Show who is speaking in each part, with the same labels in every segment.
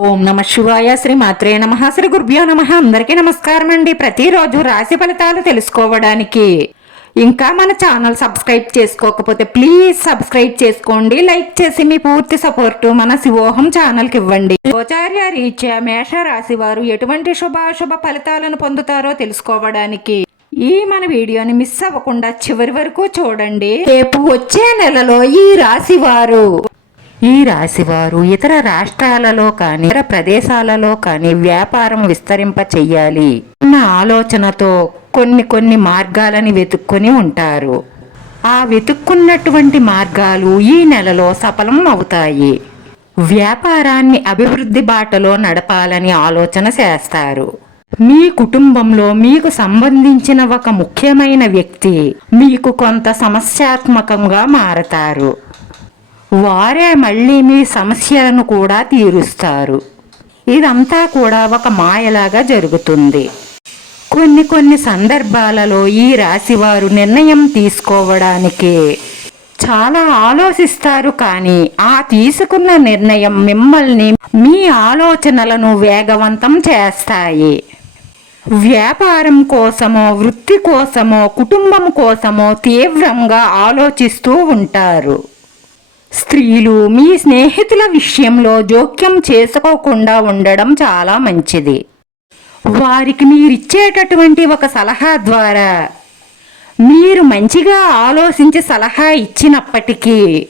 Speaker 1: ఓం నమ శివాయ శ్రీ మాత్రే నమ. శ్రీ గురుభ్యో నమ. అందరికీ నమస్కారం అండి. ప్రతిరోజు రాశి ఫలితాలు తెలుసుకోవడానికి. ఇంకా మన ఛానల్ సబ్స్క్రైబ్ చేసుకోకపోతే ప్లీజ్ సబ్స్క్రైబ్ చేసుకోండి. లైక్ చేసి మీ పూర్తి సపోర్టు మన శివోహం ఛానల్కి ఇవ్వండి. గోచార్య రీత్యా మేష రాశి వారు ఎటువంటి శుభాశుభ ఫలితాలను పొందుతారో తెలుసుకోవడానికి ఈ మన వీడియోని మిస్ అవ్వకుండా చివరి వరకు చూడండి. రేపు వచ్చే నెలలో ఈ రాశి వారు ఈ రాశివారు ఇతర రాష్ట్రాలలో కానీ ఇతర ప్రదేశాలలో కానీ వ్యాపారం విస్తరింప చెయ్యాలి అన్న ఆలోచనతో కొన్ని కొన్ని మార్గాలని వెతుక్కొని ఉంటారు. ఆ వెతుక్కున్నటువంటి మార్గాలు ఈ నెలలో సఫలం అవుతాయి. వ్యాపారాన్ని అభివృద్ధి బాటలో నడపాలని ఆలోచన చేస్తారు. మీ కుటుంబంలో మీకు సంబంధించిన ఒక ముఖ్యమైన వ్యక్తి మీకు కొంత సమస్యాత్మకంగా మారతారు. వారే మళ్ళీ మీ సమస్యలను కూడా తీరుస్తారు. ఇదంతా కూడా ఒక మాయలాగా జరుగుతుంది. కొన్ని కొన్ని సందర్భాలలో ఈ రాశివారు నిర్ణయం తీసుకోవడానికి చాలా ఆలోచిస్తారు కానీ ఆ తీసుకున్న నిర్ణయం మిమ్మల్ని మీ ఆలోచనలను వేగవంతం చేస్తాయి. వ్యాపారం కోసమో వృత్తి కోసమో కుటుంబం కోసమో తీవ్రంగా ఆలోచిస్తూ ఉంటారు. స్త్రీలు మీ స్నేహితుల విషయంలో జోక్యం చేసుకోకుండా ఉండడం చాలా మంచిది. వారికి మీరిచ్చేటటువంటి ఒక సలహా ద్వారా మీరు మంచిగా ఆలోచించి సలహా ఇచ్చినప్పటికీ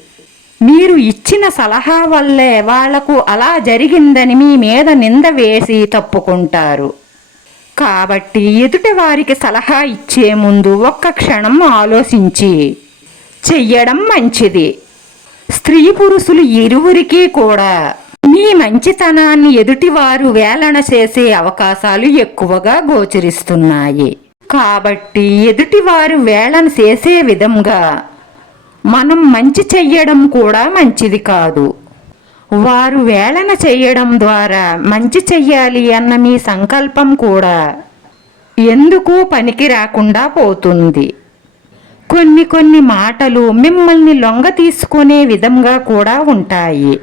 Speaker 1: మీరు ఇచ్చిన సలహా వల్లే వాళ్ళకు అలా జరిగిందని మీ మీద నింద వేసి తప్పుకుంటారు. కాబట్టి ఎదుటి వారికి సలహా ఇచ్చే ముందు ఒక్క క్షణం ఆలోచించి చెయ్యడం మంచిది. స్త్రీ పురుషులు ఇరువురికి కూడా మీ మంచితనాన్ని ఎదుటివారు వేలన చేసే అవకాశాలు ఎక్కువగా గోచరిస్తున్నాయి. కాబట్టి ఎదుటివారు వేళన చేసే విధంగా మనం మంచి చెయ్యడం కూడా మంచిది కాదు. వారు వేళన చెయ్యడం ద్వారా మంచి చెయ్యాలి అన్న మీ సంకల్పం కూడా ఎందుకు పనికి రాకుండా పోతుంది. కొన్ని కొన్ని మాటలు మిమ్మల్ని లొంగ తీసుకునే విధంగా కూడా ఉంటాయి.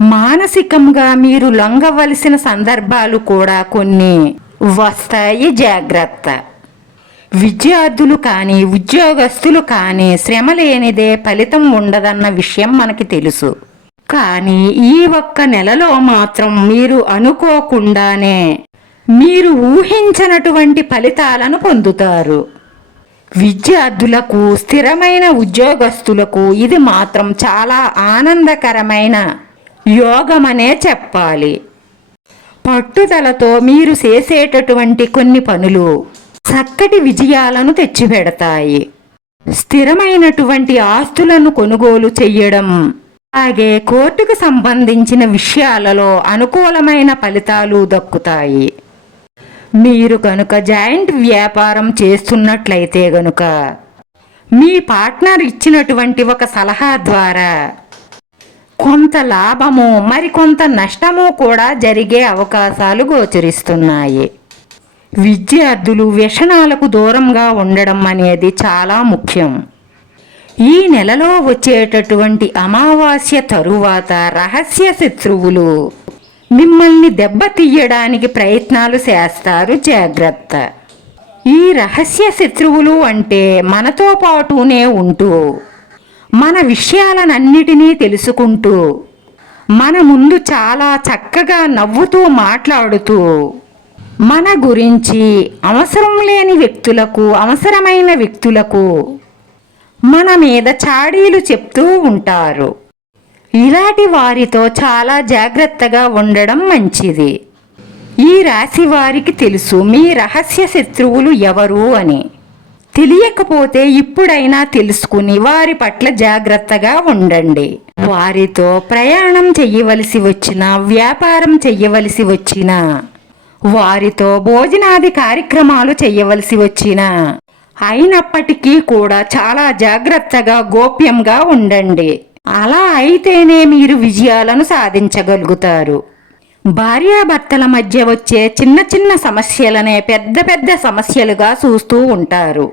Speaker 1: మానసికంగా మీరు లొంగవలసిన సందర్భాలు కూడా కొన్ని. వస్తాయి జాగ్రత్త. విద్యార్థులు కానీ ఉద్యోగస్తులు కానీ శ్రమ లేనిదే ఫలితం ఉండదన్న విషయం మనకి తెలుసు. కానీ ఈ ఒక్క నెలలో మాత్రం మీరు అనుకోకుండానే మీరు ఊహించనటువంటి ఫలితాలను పొందుతారు. విద్యార్థులకు స్థిరమైన ఉద్యోగస్తులకు ఇది మాత్రం చాలా ఆనందకరమైన యోగమనే చెప్పాలి. పట్టుదలతో మీరు చేసేటటువంటి కొన్ని పనులు చక్కటి విజయాలను తెచ్చిపెడతాయి. స్థిరమైనటువంటి ఆస్తులను కొనుగోలు చెయ్యడం అలాగే కోర్టుకు సంబంధించిన విషయాలలో అనుకూలమైన ఫలితాలు దక్కుతాయి. మీరు కనుక జాయింట్ వ్యాపారం చేస్తున్నట్లయితే గనుక మీ పార్ట్నర్ ఇచ్చినటువంటి ఒక సలహా ద్వారా కొంత లాభము మరికొంత నష్టము కూడా జరిగే అవకాశాలు గోచరిస్తున్నాయి. విద్యార్థులు వ్యసనాలకు దూరంగా ఉండడం అనేది చాలా ముఖ్యం. ఈ నెలలో వచ్చేటటువంటి అమావాస్య తరువాత రహస్య శత్రువులు మిమ్మల్ని దెబ్బతీయడానికి ప్రయత్నాలు చేస్తారు. జాగ్రత్త. ఈ రహస్య శత్రువులు అంటే మనతో పాటునే ఉంటూ మన విషయాలనన్నిటినీ తెలుసుకుంటూ మన ముందు చాలా చక్కగా నవ్వుతూ మాట్లాడుతూ మన గురించి అవసరం లేని వ్యక్తులకు అవసరమైన వ్యక్తులకు మన మీద చాడీలు చెప్తూ ఉంటారు. ఇలాంటి వారితో చాలా జాగ్రత్తగా ఉండడం మంచిది. ఈ రాశి వారికి తెలుసు మీ రహస్య శత్రువులు ఎవరు అని. తెలియకపోతే ఇప్పుడైనా తెలుసుకుని వారి పట్ల జాగ్రత్తగా ఉండండి. వారితో ప్రయాణం చెయ్యవలసి వచ్చిన వ్యాపారం చెయ్యవలసి వచ్చిన వారితో భోజనాది కార్యక్రమాలు చెయ్యవలసి వచ్చిన అయినప్పటికీ కూడా చాలా జాగ్రత్తగా గోప్యంగా ఉండండి. అలా అయితేనే మీరు విజయాలను సాధించగలుగుతారు. భార్యాభర్తల మధ్య వచ్చే చిన్న చిన్న సమస్యలనే పెద్ద పెద్ద సమస్యలుగా చూస్తూ ఉంటారు.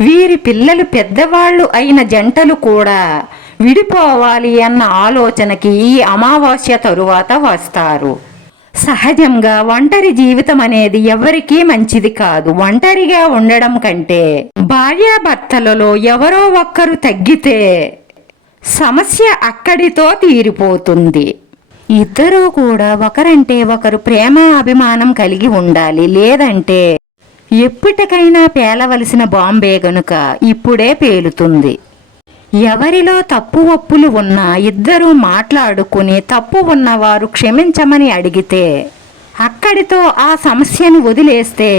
Speaker 1: వీరి పిల్లలు పెద్దవాళ్ళు అయిన జంటలు కూడా విడిపోవాలి అన్న ఆలోచనకి ఈ అమావాస్య తరువాత వస్తారు. సహజంగా ఒంటరి జీవితం అనేది ఎవరికీ మంచిది కాదు. ఒంటరిగా ఉండడం కంటే భార్యాభర్తలలో ఎవరో ఒక్కరు తగ్గితే సమస్య అక్కడితో తీరిపోతుంది. ఇద్దరూ కూడా ఒకరంటే ఒకరు ప్రేమ అభిమానం కలిగి ఉండాలి. లేదంటే ఎప్పటికైనా పేలవలసిన బాంబే గనుక ఇప్పుడే పేలుతుంది. ఎవరిలో తప్పు ఒప్పులు ఉన్నా ఇద్దరూ మాట్లాడుకుని తప్పు ఉన్నవారు క్షమించమని అడిగితే అక్కడితో ఆ సమస్యను వదిలేస్తే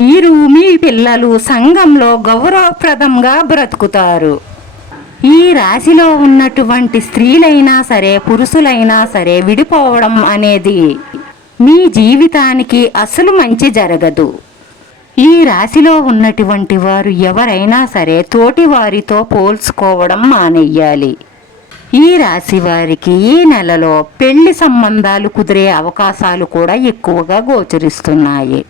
Speaker 1: మీరు మీ పిల్లలు సంఘంలో గౌరవప్రదంగా బ్రతుకుతారు. ఈ రాశిలో ఉన్నటువంటి స్త్రీలైనా సరే పురుషులైనా సరే విడిపోవడం అనేది మీ జీవితానికి అసలు మంచి జరగదు. ఈ రాశిలో ఉన్నటువంటి వారు ఎవరైనా సరే తోటి వారితో పోల్చుకోవడం మానేయాలి. ఈ రాశి వారికి ఈ నెలలో పెళ్ళి సంబంధాలు కుదిరే అవకాశాలు కూడా ఎక్కువగా గోచరిస్తున్నాయి.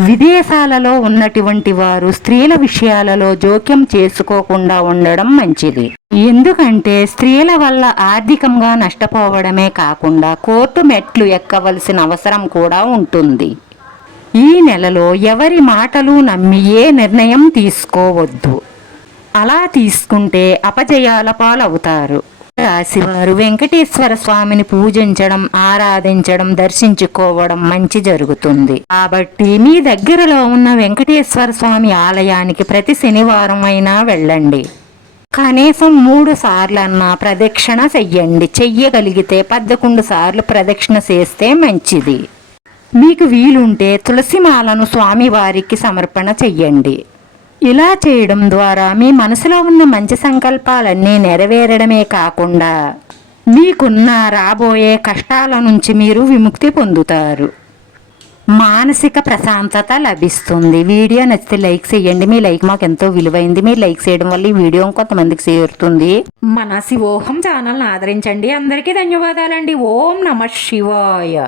Speaker 1: విదేశాలలో ఉన్నటువంటి వారు స్త్రీల విషయాలలో జోక్యం చేసుకోకుండా ఉండడం మంచిది. ఎందుకంటే స్త్రీల వల్ల ఆర్థికంగా నష్టపోవడమే కాకుండా కోర్టు మెట్లు ఎక్కవలసిన అవసరం కూడా ఉంటుంది. ఈ నెలలో ఎవరి మాటలు నమ్మి ఏ నిర్ణయం తీసుకోవద్దు. అలా తీసుకుంటే అపజయాల పాలవుతారు. రాశివారు వెంకటేశ్వర స్వామిని పూజించడం ఆరాధించడం దర్శించుకోవడం మంచి జరుగుతుంది. కాబట్టి మీ దగ్గరలో ఉన్న వెంకటేశ్వర స్వామి ఆలయానికి ప్రతి శనివారం అయినా వెళ్ళండి. కనీసం మూడు సార్లన్నా ప్రదక్షిణ చెయ్యండి. చెయ్యగలిగితే పదకొండు సార్లు ప్రదక్షిణ చేస్తే మంచిది. మీకు వీలుంటే తులసిమాలను స్వామివారికి సమర్పణ చెయ్యండి. ఇలా చేయడం ద్వారా మీ మనసులో ఉన్న మంచి సంకల్పాలన్నీ నెరవేరడమే కాకుండా మీకున్న రాబోయే కష్టాల నుంచి మీరు విముక్తి పొందుతారు. మానసిక ప్రశాంతత లభిస్తుంది. వీడియో నచ్చితే లైక్ చేయండి. మీ లైక్ మాకు ఎంతో విలువైంది. మీరు లైక్ చేయడం వల్ల ఈ వీడియో కొంతమందికి చేరుతుంది. మన శివోహం ఛానల్ని ఆదరించండి. అందరికీ ధన్యవాదాలండి. ఓం నమ శివాయ.